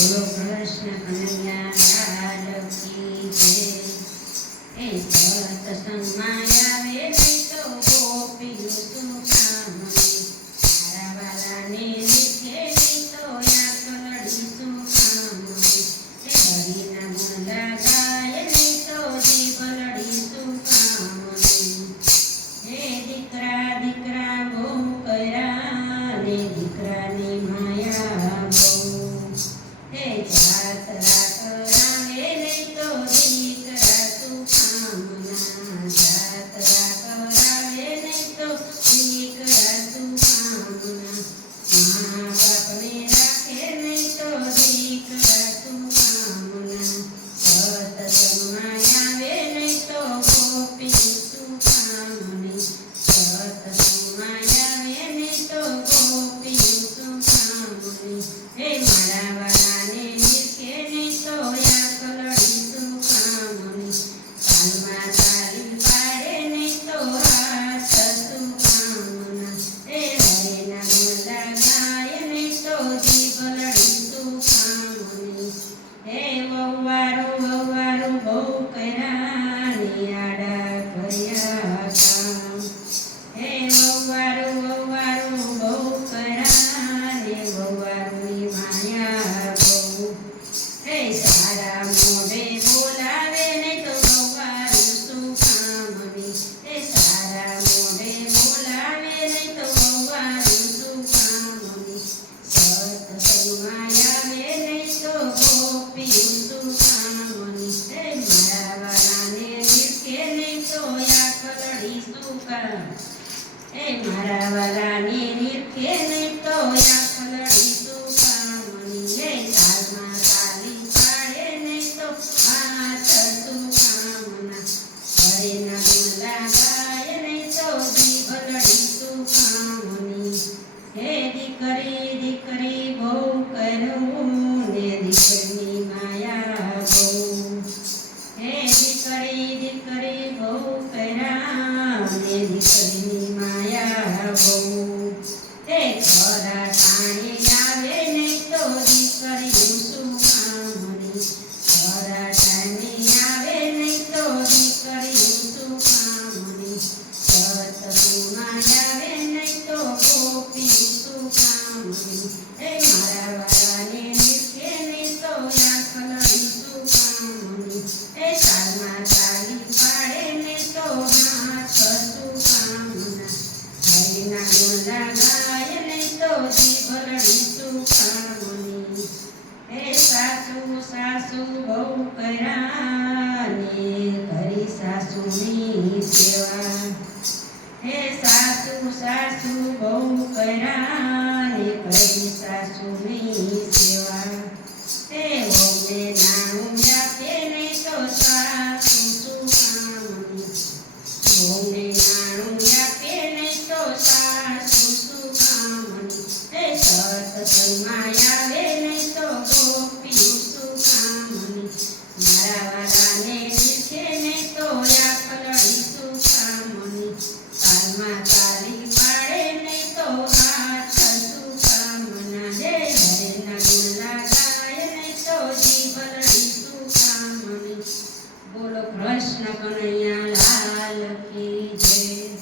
બોલો કૃષ્ણ કનૈયા લાલ કી જય. એ સત્સંગમાં આવે નહીં તો ગોપીનું શું કામ રે? તારા વાલાને લીધે નહીં તો આંખલડી શું કામ રે? એ હરિના ગુણ ગાય નહીં તો જીભલડી શું કામ રે? હે દીકરા દીકરા બહુ કર્યા ને દીકરાની માયા બહુ. હે જાત્રા કરાવે નહીં તો દીકરા શું કામના? જાત્રા કરાવે નહીં તો દીકરા શું કામના? મા બાપને રાખે નહીં તો દીકરા શું કામના? સત્સંગમાં આવે નહીં તો ગોપીનું શું કામ રે? સત્સંગમાં આવે નહીં તો ગોપીનું શું કામ રે? હે મારા વાલાને નીરખે નહીં તો આંખલડી શું કામ રે? તાલમાં તાલી પાડે નહીં તો હાથ શું કામના? હે હરિના ગુણ ગાય નહીં તો જીભલડી શું કામ રે? હે વહુવારું બહુ કર્યા ને આડા કર્યા કામ. હે વહુવારું બહુ કર્યા ને વહુવારની માયા બહુ. હે સારા મોઢે બોલાવે નહીં તો વહુવારું શું કામ રે? હે સારા મોઢે બોલાવે નહીં તો વહુવારું શું કામ રે? સત્સંગમાં આવે નહીં તો ગોપીનું શું કામ રે? હે મારા વાલાને નીરખે નહીં તો આંખલડી શું કામ? હે મારા વાલાને નીરખે નહીં તો આંખલડી શું કામ રે? હે તાલમાં તાલી પાડે નહીં તો હાથ શું કામના? હરિના ગુણ ગાય નહીં તો જીભલડી શું કામ રે? હે દીકરી દીકરી બહુ કર્યું ને દીકરીની માયા બહુ. હે દીકરી બહુ કર્યા ને દીકરીની માયા બહુ. હે ખરા ટાણે આવે નહીં તો દીકરીનું શું કામ રે? ખરા ટાણે આવે નહીં તો દીકરીનું શું કામ રે? સત્સંગમાં આવે નહીં તો ગોપીનું શું કામ રે? હે મારા વાલાને નીરખે નહીં તો આંખલડી શું કામ રે? હે તાલમાં તાલી પાડે નહીં તો હાથ શું કામના? હરિના ગુણ ગાય નહીં તો જીભલડી શું કામ રે? હે સાસુ બહુ કર્યા ને કરી સાસુની સેવા. હે સાસુ બહુ કર્યા ને કરી સાસુની સેવા. હે વહુને નાણું આપે નહીં તો સાસુ શું કામ રે? વહુને નાણું આપે નહીં તો સાસુ શું કામ રે? હે સત્સંગમાં